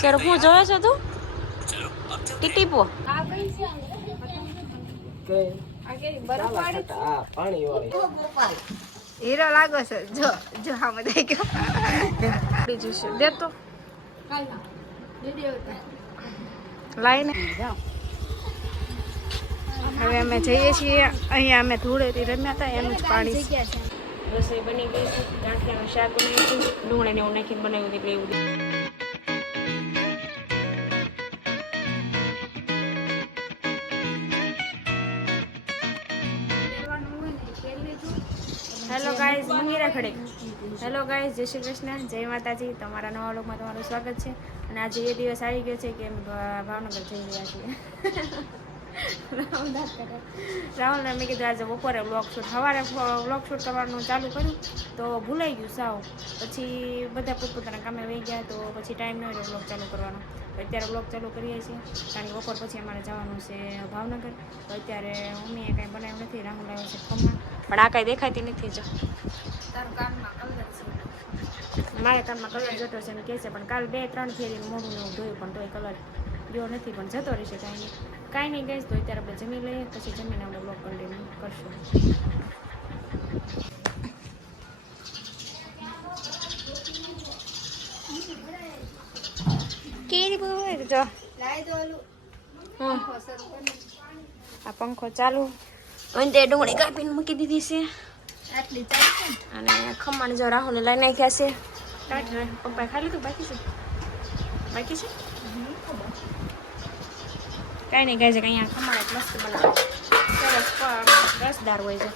Sir હું જોયો છો તું? ટીટીપો હીરો લાગો છે. જો જો હા મને ગયો બીજું છે દે તો. લાઈને. હવે અમે જઈએ છીએ. અહીંયા અમે ધૂળેથી રમ્યા હતા એનું જ પાણી છે. રસોઈ બની ગઈ છે. ગાંઠિયાનું શાક બનાવ્યું છે. ડુંગળી ને એવું નાખીને બનાવ્યું એટલે એવું હેલો ગાઈઝ મંગીરા ખડે હેલો ગાઈઝ જય શ્રી કૃષ્ણ, જય માતાજી. તમારા નવા લોકમાં તમારું સ્વાગત છે. અને આજે એ દિવસ આવી ગયો છે કે ભાવનગર જઈ રહ્યા છીએ. રાહુલને મેં કીધું આજે બપોરે બ્લોગ શૂટ સવારે બ્લોગ શૂટ કરવાનું ચાલુ કર્યું. તો ભૂલાઈ ગયું સાવ. પછી બધા પોતપોતાના કામે વહી ગયા, તો પછી ટાઈમ ન રહ્યો બ્લોગ ચાલુ કરવાનો. અત્યારે બ્લોગ ચાલુ કરીએ છીએ. કારણ કે બપોર પછી અમારે જવાનું છે ભાવનગર. તો અત્યારે મમ્મીએ કાંઈ બનાવ્યું નથી રાહુલ આવ્યો છે ખમણ. પણ આ કાંઈ દેખાતી નથી જો. તારું કામમાં કલર મારે કાનમાં કલર જતો છે એમ કહે છે પણ કાલ બે ત્રણ ફેરી મોઢું એવું ધોયું પણ તોય કલર ગયો નથી પણ જતો રહેશે કાંઈ નહીં. કાંઈ નહીં ગઈશ તો અત્યારે આપણે જમી લઈએ પછી જમીને આપણે બ્લોગ કન્ટિન્યુ કરશું. આ પંખો ચાલુ. અને તે ડુંગળી કાપીને મૂકી દીધી છે. અને ખમણ જો રાહુલને લઈ નાખ્યા છે. કાઢ રે તું ખાઈ લીધું? બાકી છે? બાકી છે? કાંઈ નહીં, ગાય છે કંઈ ખમણ એક મસ્ત બનાવે. સરસ રસદાર હોય છે.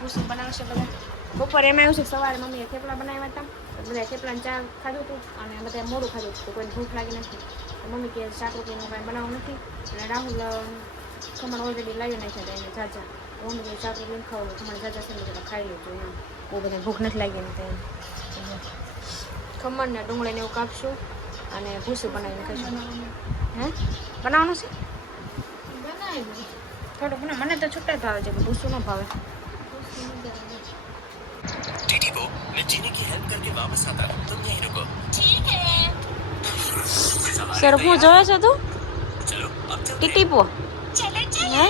ભૂસું બનાવશે બધા. બપોરે એમાં આવ્યું છે સવારે મમ્મીએ થેપલા બનાવ્યા હતા. તો બધા થેપલાને ચા ખાધું હતું અને બધા મોડું ખાધું હતું કોઈને ભૂખ લાગી નથી. મમ્મી કે શાક રોટલીનું કાંઈ બનાવવું નથી. અને રાહુલ ખમણ ઓલરેડી લાવી નાખ્યા હતા એને ચાચા મમ્મી કે શાક રોટલી ખાવું ખમણ ઝાઝા છે બધા ખાઈ લીધું એમ. બહુ બધા ભૂખ નથી લાગી એમ ખમણ ને ડુંગળીને એવું કાપશું અને ભૂસું બનાવીને ખાઈશું હે? બનાવવાનું છે? બનાવી થોડુંક મને તો છૂટા ભાવે છે ભૂસું ન ભાવે. मैं जीने की हेल्प करके वापस आता हूँ तुम यहीं रुको સર હું જોયો છો તું चलो अब चलते हैं। ટીટીપો હે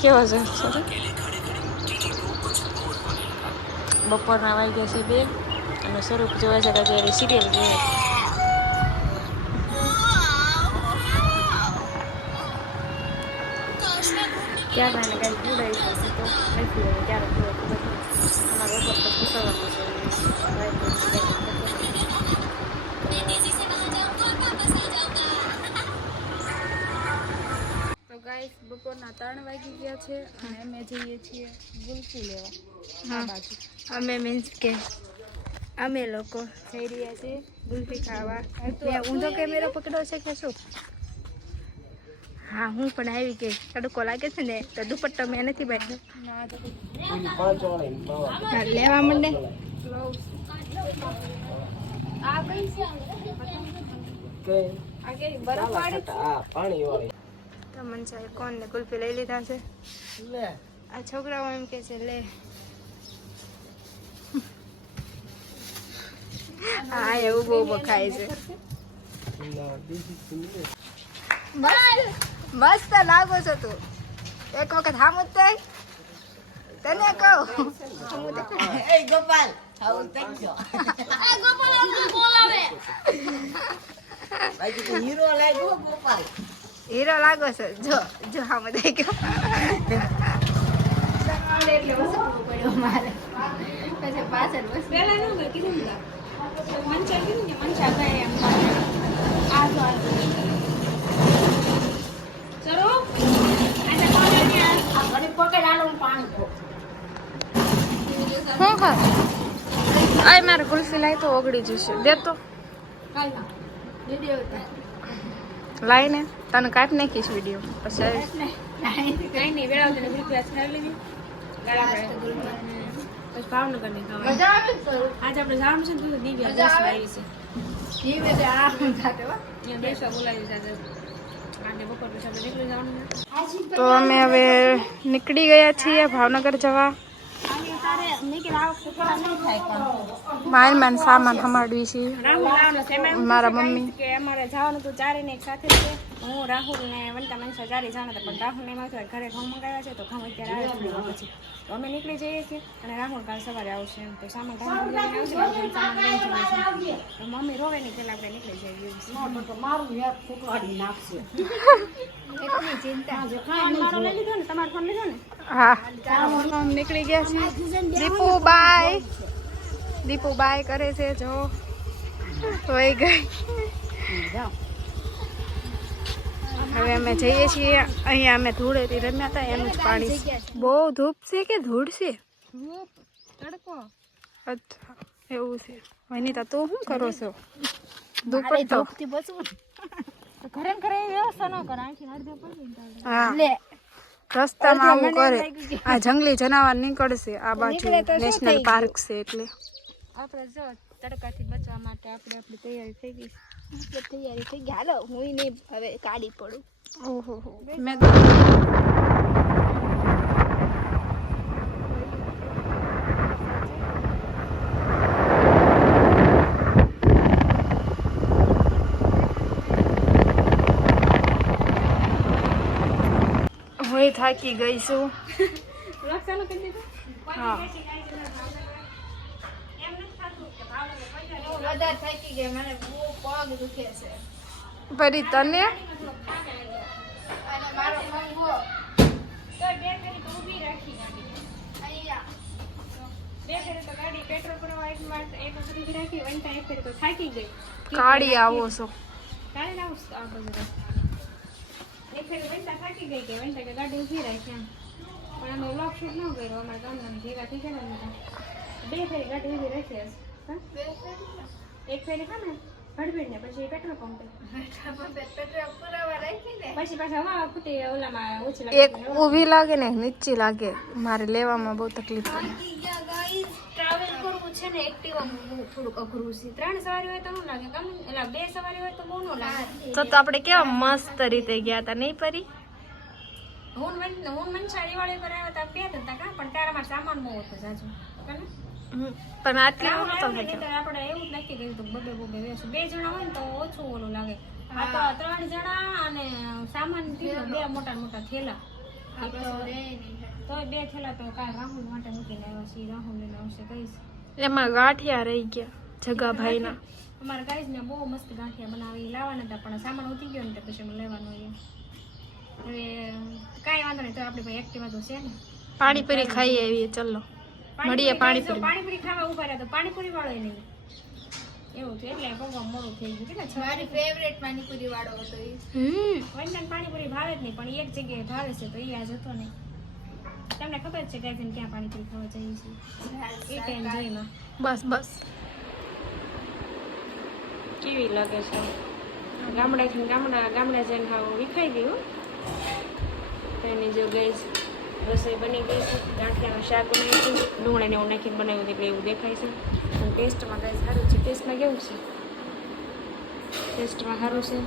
કેવો છે સર अकेले खड़े खड़े टीटी को कुछ बोर होने लगा બપોરના વાગ્યા છે બે અને સ્વરૂપ જોવે છે કે અત્યારે સિરિયલ જોઈએ ત્યાં એને કાંઈ જોડાઈ છે તો નથી હવે ત્યારે જોવે ખબર નહીં અમારે છે તો ગાઈસ બપોરના ત્રણ વાગી ગયા છે અને અમે જઈએ છીએ ગુલફી લેવા. આ બાજુ. અમે મીન્સ કે અમે લોકો જઈ રહ્યા છીએ ગુલ્ફી ખાવા. ઊંધો કેમેરો પકડ્યો છે કે શું? હા, હું પણ આવી ગઈ. તડકો લાગે છે ને, તો દુપટ્ટો મેં નથી બાંધ્યો. લેવા માંડે. આ કઈ છે કે આ કે બરફ વાળી હા પાણી વાળી તો મનસાએ કોણ ને, કુલ્ફી લઈ લીધા છે. આ છોકરાઓ એમ કે છે, લે. હા એવું બહુ બખાય છે. મસ્ત લાગો છો તું. એક વખત હામ તને થાય તને કહું હીરો લાગો છો. જો જો ગયો એટલે વસવું પડ્યો મારે પછી પાછળ વસવું પેલા નું કીધું ગઈ એમ. આ તો આ ચલો આજે કોણ હા હા. આય, મારે કુલ્ફી લાવી તો ઓગળી જશે. દે તો. લાઈ ને તને કાઢી નાખીશ વીડિયો પછી તો અમે હવે નીકળી ગયા છીએ ભાવનગર જવા. માર માન સામાન હમાડવી છે મારા મમ્મી. કે અમારે જવાનું તું ચારે ને એક સાથે હું રાહુલ ને વનિતા મનસા ચારે જવાના હતા પણ રાહુલ ને એમાં ઘરે ઘઉં મંગાવ્યા છે તો ઘઉં અત્યારે આવે છે પછી. તો અમે નીકળી જઈએ છીએ અને રાહુલ કાલ સવારે આવશે એમ. તો સામાન ઘઉં આવશે સામાન લઈને જઈએ તો મમ્મી રોવે નહીં પેલા આપણે નીકળી જઈએ એટલી ચિંતા. મારો લઈ લીધો ને તમારો ફોન લીધો ને? હા. નીકળી ગયા છીએ દીપુ બાય દીપુ બાય કરે છે જો. વહી ગઈ. હવે અમે જઈએ છીએ. અહીંયા અમે ધૂળેથી રમ્યા હતા એનું જ પાણી. બહુ ધૂપ છે કે ધૂળ છે? તડકો. અચ્છા એવું છે. વનિતા તું શું કરો છો? તો ઘરે ઘરે વ્યવસ્થા ન કરે. હા. રસ્તામાં આવું કરે. આ જંગલી જનાવર નીકળશે. આ બાજુ નેશનલ પાર્ક છે એટલે. આપણે જો તડકાથી બચવા માટે આપણે આપણી તૈયારી થઈ ગઈ છે. તૈયારી થઈ ગઈ. હાલો હું નહીં હવે કાઢી પડું. ઓહો મેં હું થાકી ગઈ છું? હા. વધારે થાકી ગઈ મને બહુ પગ દુખે છે. પરી તને? તો બે ફેરી તો ઊભી રાખી ગાડી બે ફેરી તો ગાડી પેટ્રોલ પુરાવા એક વાર એક ઊભી રાખી વનતા એક ફેરી તો થાકી ગઈ. કાળી આવો છો. ના આવું આ બધું એક ફેરી વનતા થાકી ગઈ કે વંટા કે ગાડી ઊભી રાખી પણ અમે વ્લોગ શૂટ ન કર્યો અમારા ગામના ભેગા થઈ ગયા બે ફેરી ગાડી ઊભી રાખી હશે? એક ફેરી હા ને ભડભીડ ને પછી પેટ્રોલ પંપે પછી પાછા હવા ફૂટી ઓલામાં ઓછી એક ઊભી લાગે ને નીચી લાગે. મારે લેવામાં બહુ તકલીફ પડે. ટ્રાવેલ કરવું છે ને એક્ટિવામાં થોડુંક અઘરું છે. ત્રણ સવારી હોય તો ન લાગે કામ એટલે બે સવારી હોય તો બહુ ન લાગે. તો તો આપણે કેવા મસ્ત રીતે ગયા હતા નહીં પરી? હું મન હું મનસા દિવાળી પર આવ્યા હતા બે હતા કા પણ ત્યારે મારે સામાન બહુ હતો જાજુ. કાને? હમ, પણ આટલી ને. ત્યારે આપણે એવું નક્કી કર્યું હતું બબે બબે બેસું બે જણા હોય ને તો ઓછું ઓલું લાગે. આ તો ત્રણ જણા અને સામાન બે મોટા મોટા થેલા. તો- તોય બે થેલા તો કાલ રાહુલ માટે મૂકીને આવ્યા છે રાહુલ લઈને આવશે કહીશ. એમાં ગાંઠિયા રહી ગયા જગાભાઈના અમારા ગાઈઝ ને બહુ મસ્ત ગાંઠિયા બનાવી લાવવાના હતા પણ સામાન ઉતી ગયો ને તો પછી લેવાનું હવે કાંઈ વાંધો નહીં તો આપણી પાસે એક્ટિવા તો છે ને. પાણીપુરી ખાઈ આવીએ ચલો. મળીએ પાણીપુરી. પાણીપુરી ખાવા ઊભા રહ્યા તો પાણીપુરી વાળો નહીં. એવું છે એટલે બહુ મોડું થઈ ગયું કેટલા મારી ફેવરેટ પાણીપુરી વાળો હતો વંદન પાણીપુરી ભાવે જ નહીં પણ એક જગ્યાએ ભાવે છે તો એ આ જતો નહીં. તમને ખબર જ છે કે આજે ક્યાં પાણીપુરી ખાવા જઈએ છીએ? એ ટાઈમ જોઈમાં બસ બસ. કેવી લાગે છે? ગામડા ગામડા ગામડા જઈને ખાવું વિખાઈ ગયું? તેની જો ગઈ રસોઈ બની ગઈ છે, ગાંઠિયાનું શાક બનાવ્યું છે, ડુંગળીને એવું નાખીને બનાવ્યું એટલે એવું દેખાય છે. અને ટેસ્ટમાં કાંઈ સારું છે. ટેસ્ટમાં કેવું છે? ટેસ્ટમાં સારું છે.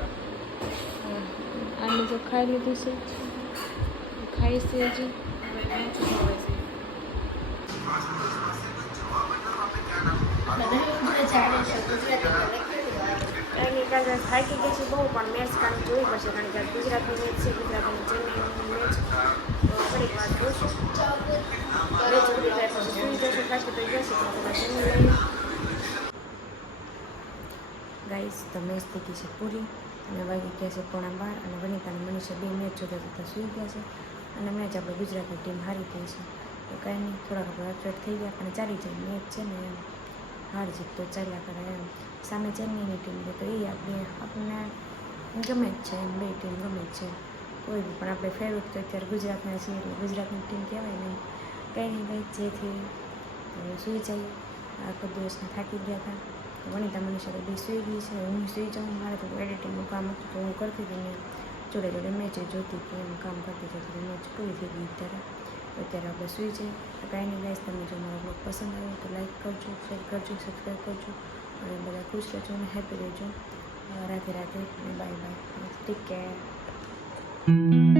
આને જો ખાઈ લીધું છે. ખાઈ છે હજી. એની કાલે થાકી ગઈ છે બહુ, પણ મેચ કાલે જોવી પડશે, કારણ કે ગુજરાતની મેચ છે, ગુજરાતની ચેન્નઈની મેચ. તો ઘડીક વાર જોશું તો ગાઈસ, તો મેચ થઈ છે પૂરી. અને વાગી ગયા છે પોણા બાર, અને વનિતા અને મનીષા બે મેચ જોતા જોતા સુઈ ગયા છે. અને મેચ આપણે ગુજરાતની ટીમ હારી ગઈ છે. તો કાંઈ નહીં, થોડાક આપણે અપડેટ થઈ ગયા, પણ ચાલી જાય, મેચ છે ને હાર જીત તો ચાલ્યા કરે એમ. સામે ચેન્નઈની ટીમ તો એ આપણે આપણને ગમે જ છે એમ બે ટીમ ગમે જ છે. કોઈ પણ આપણે ફેવરેટ તો અત્યારે ગુજરાતના છીએ એટલે ગુજરાતની ટીમ કહેવાય નહીં કંઈ નહીં કંઈ જેથી સુઈ જઈએ આખો દિવસને થાકી ગયા હતા. તો વનિતા મનીષા તો બી સૂઈ ગઈ છે. હું સૂઈ જાઉં, મારે તો એડિટિંગનું કામ હતું તો હું કરતી હતી ને. જોડે જોડે મેચ જોતી હતી એમ કામ કરતી હતી મેચ પૂરી થઈ ગઈ અત્યારે. અત્યારે આપણે સૂઈ જઈએ. તો કાંઈ નહીં ગાઈશ તમને જો મારો બ્લોગ પસંદ આવ્યો તો લાઈક કરજો શેર કરજો સબસ્ક્રાઈબ કરજો. અને બધા ખુશ રહેજો અને હેપી રહેજો. રાધે રાધે અને બાય બાય. Take care.